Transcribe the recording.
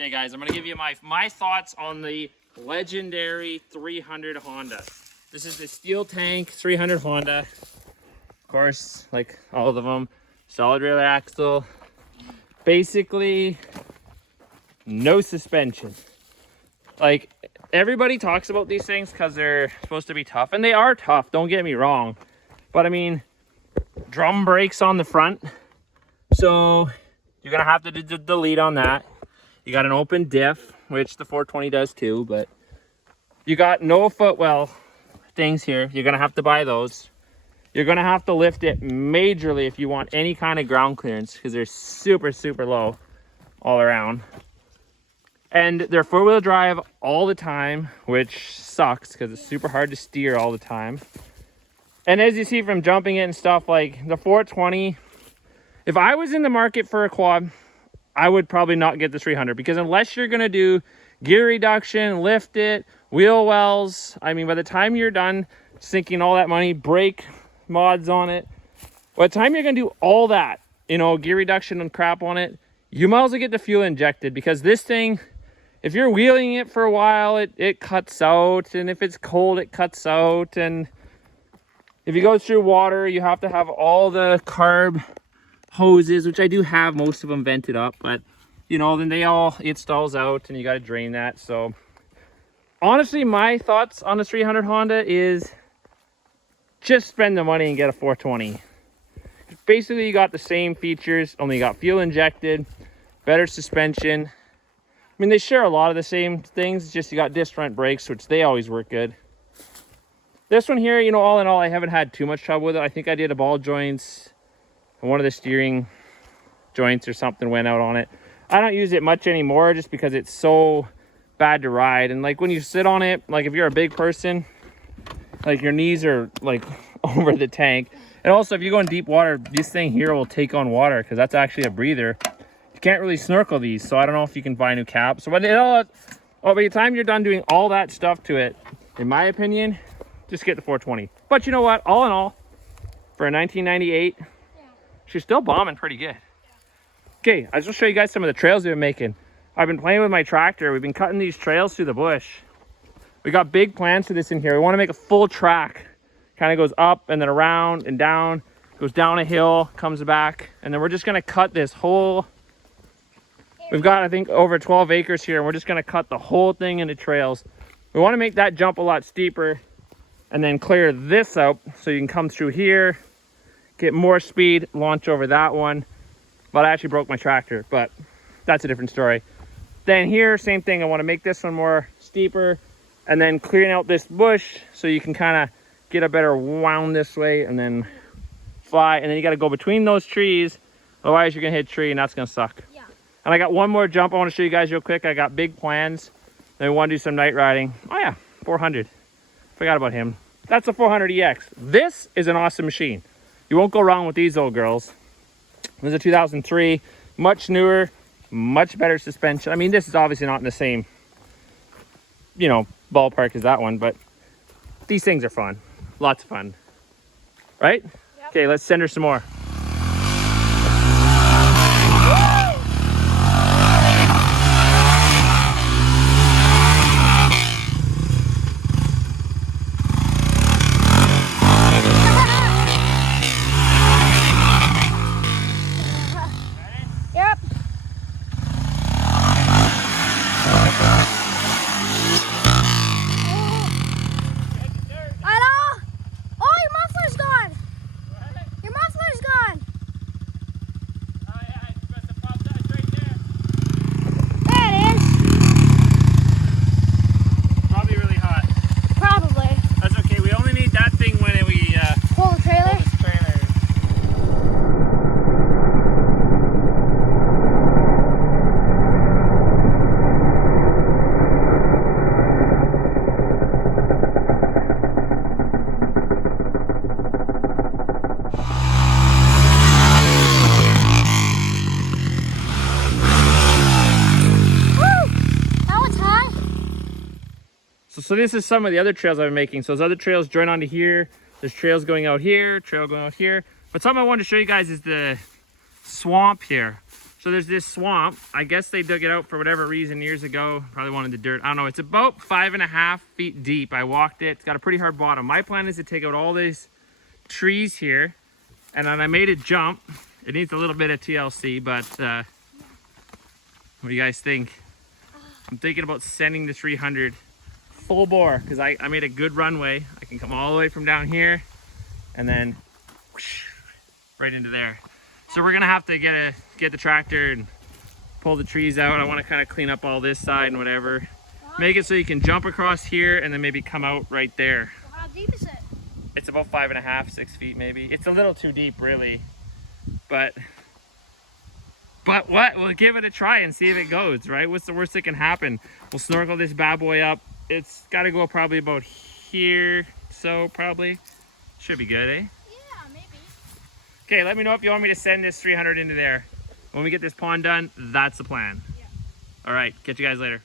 Okay guys, I'm gonna give you my thoughts on the legendary 300 Honda. This is the steel tank 300 Honda. Of course, like all of them, solid rear axle. Basically, no suspension. Like, everybody talks about these things because they're supposed to be tough, and they are tough, don't get me wrong. But I mean, drum brakes on the front, so you're gonna have to delete on that. You got an open diff, which the 420 does too, but you got no footwell things here. You're gonna have to buy those. You're gonna have to lift it majorly if you want any kind of ground clearance, because they're super, super low all around. And they're four-wheel drive all the time, which sucks because it's super hard to steer all the time. And as you see from jumping it and stuff, like the 420, if I was in the market for a quad, I would probably not get the 300, because unless you're going to do gear reduction, lift it, wheel wells, I mean, by the time you're done sinking all that money, brake mods on it, by the time you're going to do all that, you know, gear reduction and crap on it, you might as well get the fuel injected, because this thing, if you're wheeling it for a while, it cuts out, and if it's cold, it cuts out, and if you go through water, you have to have all the carb hoses, which I do have most of them vented up, but you know, then it stalls out and you got to drain that. So honestly, my thoughts on the 300 Honda is just spend the money and get a 420. Basically, you got the same features, only you got fuel injected, better suspension. I mean, they share a lot of the same things, just you got disc front brakes, which they always work good. This one here, you know, all in all, I haven't had too much trouble with it. I think I did a ball joints, and one of the steering joints or something went out on it. I don't use it much anymore just because it's so bad to ride. And like when you sit on it, like if you're a big person, like your knees are like over the tank. And also if you go in deep water, this thing here will take on water because that's actually a breather. You can't really snorkel these, so I don't know if you can buy new caps. So by the time you're done doing all that stuff to it, in my opinion, just get the 420. But you know what? All in all, for a 1998, she's still bombing pretty good. Okay, I just want to show you guys some of the trails we've been making. I've been playing with my tractor. We've been cutting these trails through the bush. We got big plans for this in here. We want to make a full track. Kind of goes up and then around and down, goes down a hill, comes back, and then we're just going to cut this whole... We've got, I think, over 12 acres here, and we're just going to cut the whole thing into trails. We want to make that jump a lot steeper and then clear this out so you can come through here, get more speed, launch over that one. But I actually broke my tractor, but that's a different story. Then here, same thing. I want to make this one more steeper and then clearing out this bush so you can kind of get a better wound this way and then fly. And then you got to go between those trees. Otherwise, you're going to hit a tree and that's going to suck. Yeah. And I got one more jump I want to show you guys real quick. I got big plans. Then we want to do some night riding. Oh yeah, 400. Forgot about him. That's a 400EX. This is an awesome machine. You won't go wrong with these old girls. This is a 2003, much newer, much better suspension. I mean, this is obviously not in the same, you know, ballpark as that one, but these things are fun. Lots of fun. Right? Yep. Okay, let's send her some more. So this is some of the other trails I've been making. So those other trails join onto here. There's trails going out here, trail going out here. But something I wanted to show you guys is the swamp here. So there's this swamp. I guess they dug it out for whatever reason years ago. Probably wanted the dirt. I don't know. It's about 5.5 feet deep. I walked it. It's got a pretty hard bottom. My plan is to take out all these trees here. And then I made it jump. It needs a little bit of TLC, but what do you guys think? I'm thinking about sending the 300 full bore because I made a good runway. I can come all the way from down here and then whoosh, right into there. So we're gonna have to get the tractor and pull the trees out. I want to kind of clean up all this side and whatever. Make it so you can jump across here and then maybe come out right there. So how deep is it? It's about 5.5, 6 feet maybe. It's a little too deep really, but what? We'll give it a try and see if it goes, right? What's the worst that can happen? We'll snorkel this bad boy up. It's got to go probably about here, so probably. Should be good, eh? Yeah, maybe. Okay, let me know if you want me to send this 300 into there. When we get this pond done, that's the plan. Yeah. All right, catch you guys later.